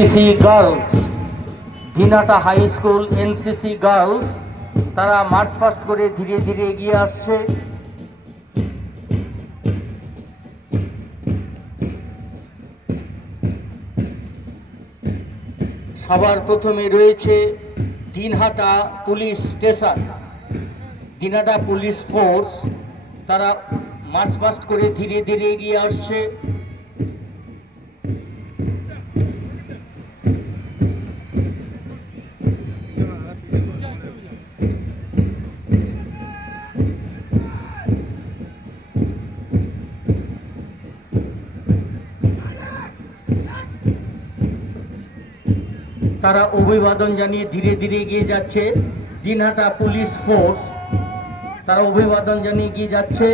NCC girls, Dinhata high school NCC girls তারা march past করে ধীরে ধীরে এগিয়ে আসছে। সবার প্রথমে রয়েছে Dinhata police station, Dinhata police force তারা মার্চ পাস্ট করে ধীরে ধীরে এগিয়ে আসছে। তারা অভিবাদন জানিয়ে ধীরে ধীরে এগিয়ে যাচ্ছে। দিনহাটা পুলিশ ফোর্স তারা অভিবাদন জানিয়ে এগিয়ে যাচ্ছে।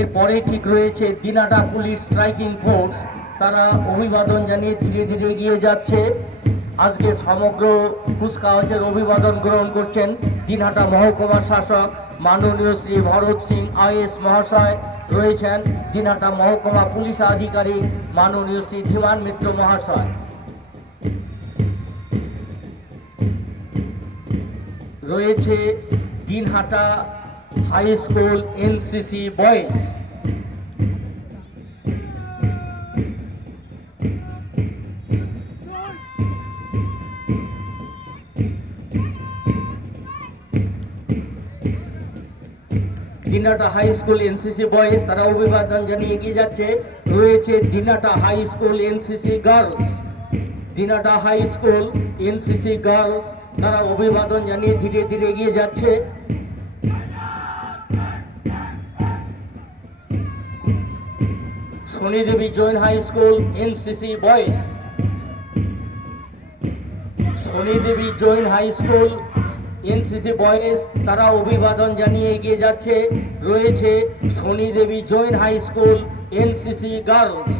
এরপরে ঠিক রয়েছে দিনহাটা পুলিশ স্ট্রাইকিং ফোর্স, তারা অভিবাদন জানিয়ে ধীরে ধীরে এগিয়ে যাচ্ছে। আজকে সমগ্র কুচকাওয়াজের অভিবাদন গ্রহণ করছেন দিনহাটা মহকুমার শাসক মাননীয় শ্রী ভরত সিং আইএস মহাশয়, রয়েছেন দিনহাটা মহকুমা পুলিশ আধিকারিক মাননীয় শ্রী ধীমান মিত্র মহাশয়, রয়েছে Dinhata high school NCC boys, Dinhata high school NCC boys তারা অভিবাদন জানিয়ে এগিয়ে যাচ্ছে। রয়েছে Dinhata high school NCC girls, Dinhata high school NCC girls তারা অভিবাদন জানিয়ে ধীরে ধীরে এগিয়ে যাচ্ছে। Shanidevi Jain high school NCC boys, Shanidevi Jain high school NCC boys তারা অভিবাদন জানিয়ে এগিয়ে যাচ্ছে। রয়েছে Shanidevi Jain high school NCC girls,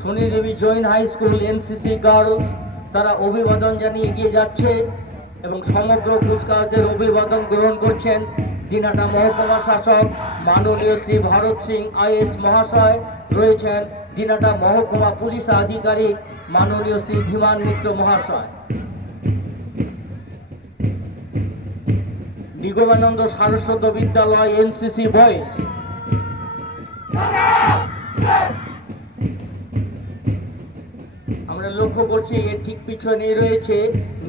Shanidevi Jain high school NCC girls তারা অভিবাদন জানিয়ে এগিয়ে যাচ্ছে এবং সমগ্র কুচকাওয়াজের অভিবাদন গ্রহণ করছেন দিনহাটা মহকুমা শাসক মাননীয় শ্রী ভরত সিং আইএস মহাশয়, রয়েছেন দিনহাটা মহকুমা পুলিশ আধিকারিক মাননীয় শ্রী ধীমান মিত্র মহাশয়। নিগমানন্দ সারস্বত বিদ্যালয় এনসিসি বয়েজ, আমরা লক্ষ্য করছি এর ঠিক পিছনে রয়েছে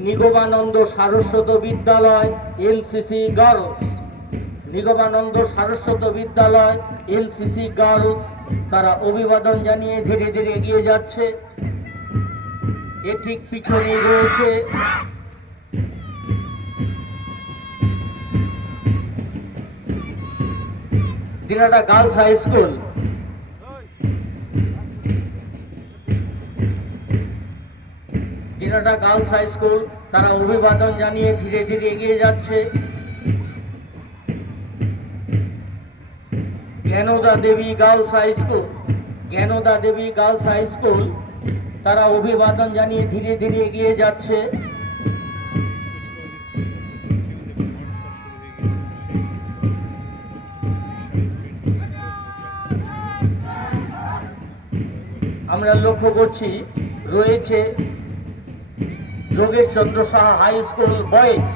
নিগমানন্দ সারস্বত বিদ্যালয় এনসিসি গার্লস, নিগমানন্দ সারস্বত বিদ্যালয় এনসিসি গার্লস তারা অভিবাদন জানিয়ে ধীরে ধীরে এগিয়ে যাচ্ছে। এর ঠিক পিছনে রয়েছে Dinhata girls high school, Dinhata girls high school তারা অভিবাদন জানিয়ে ধীরে ধীরে এগিয়ে যাচ্ছে। Gyanada Debi girls high school, Gyanada Debi girls high school তারা অভিবাদন জানিয়ে ধীরে ধীরে এগিয়ে যাচ্ছে। আমরা লক্ষ্য করছি রয়েছে Jogesh Chandra Saha high school boys,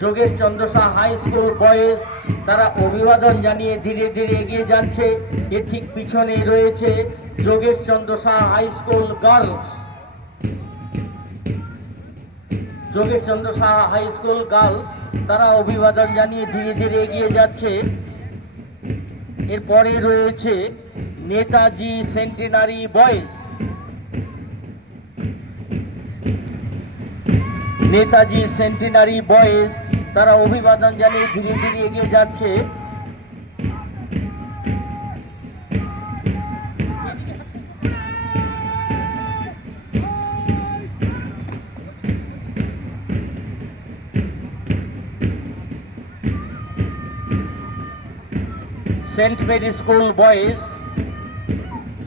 Jogesh Chandra Saha high school boys তারা অভিবাদন জানিয়ে ধীরে ধীরে এগিয়ে যাচ্ছে। এর ঠিক পিছনেই রয়েছে Jogesh Chandra Saha high school girls, Jogesh Chandra Saha high school girls তারা অভিবাদন জানিয়ে ধীরে ধীরে এগিয়ে যাচ্ছে। এরপরে রয়েছে Netaji centenary boys, Netaji centenary boys তারা অভিবাদন জানিয়ে ধীরে ধীরে এগিয়ে যাচ্ছে। Saint Mary school boys,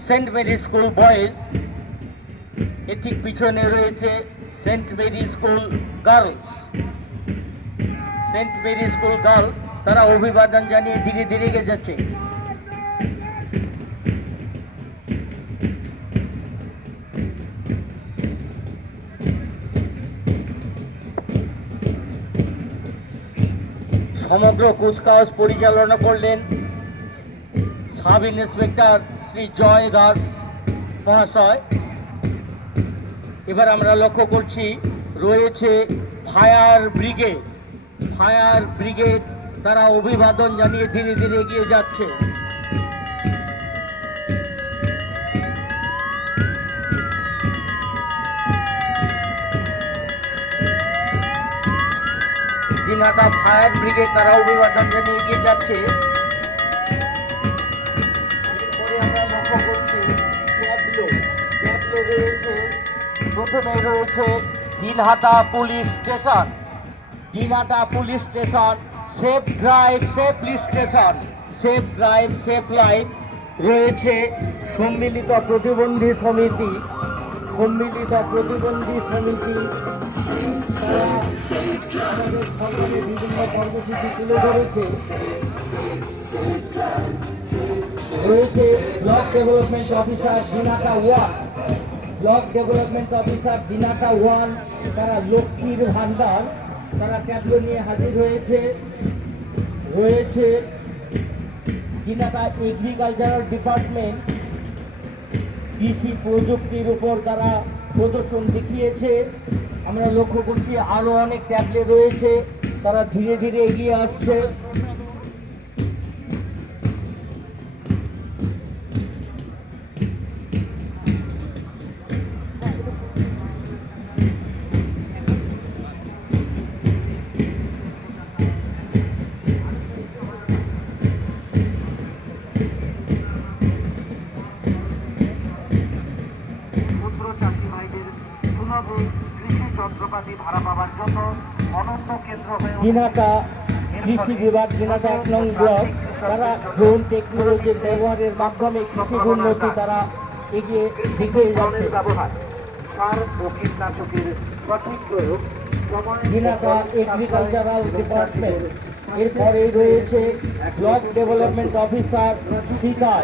saint Mary school boys এর ঠিক পিছনে রয়েছে saint Mary school girls, saint Mary school girls তারা অভিবাদন জানিয়ে ধীরে ধীরে এগিয়ে যাচ্ছে। সমগ্র কুচকাওয়াজ পরিচালনা করলেন সাব ইন্সপেক্টর শ্রী জয় দাস মহাশয়। এবার আমরা লক্ষ্য করছি রয়েছে ফায়ার ব্রিগেড তারা অভিবাদন জানিয়ে ধীরে ধীরে এগিয়ে যাচ্ছে। দিনহাটা ফায়ার ব্রিগেড তারা অভিবাদন জানিয়ে এগিয়ে যাচ্ছে। এরপরে আমরা লক্ষ্য করছি ট্যাবলো রয়েছে। প্রথমে রয়েছে Dinhata police station, safe drive safe life রয়েছে সম্মিলিত প্রতিবন্ধী সমিতি তারা আমাদের সরকারের বিভিন্ন কর্মসূচি তুলে ধরেছে। রয়েছে ব্লক ডেভেলপমেন্ট অফিসার দিনহাটা 1 তারা লক্ষ্মীর ভান্ডার তারা ট্যাবলো নিয়ে হাজির রয়েছে দিনহাটা এগ্রিকালচারাল ডিপার্টমেন্ট কৃষি প্রযুক্তির উপর তারা প্রদর্শন দেখিয়েছে। আমরা লক্ষ্য করছি আরো অনেক ট্যাবলেট রয়েছে, তারা ধীরে ধীরে এগিয়ে আসছে। যন্ত্রপাতি ভাড়া পাওয়ার জন্য অনন্য কেন্দ্র হয়ে দিনহাটা কৃষি বিভাগ দিনহাটা 1 নং ব্লক তারা ড্রোন টেকনোলজির ব্যবহারের মাধ্যমে কৃষি উন্নতি তারা এগিয়ে দেখিয়ে যাচ্ছে। ব্যবহার সার ও কীটনাশকের সঠিক প্রয়োগ দিনহাটা এগ্রিকালচারাল ডিপার্টমেন্ট। এরপরে রয়েছে ব্লক ডেভেলপমেন্ট অফিসার শিকার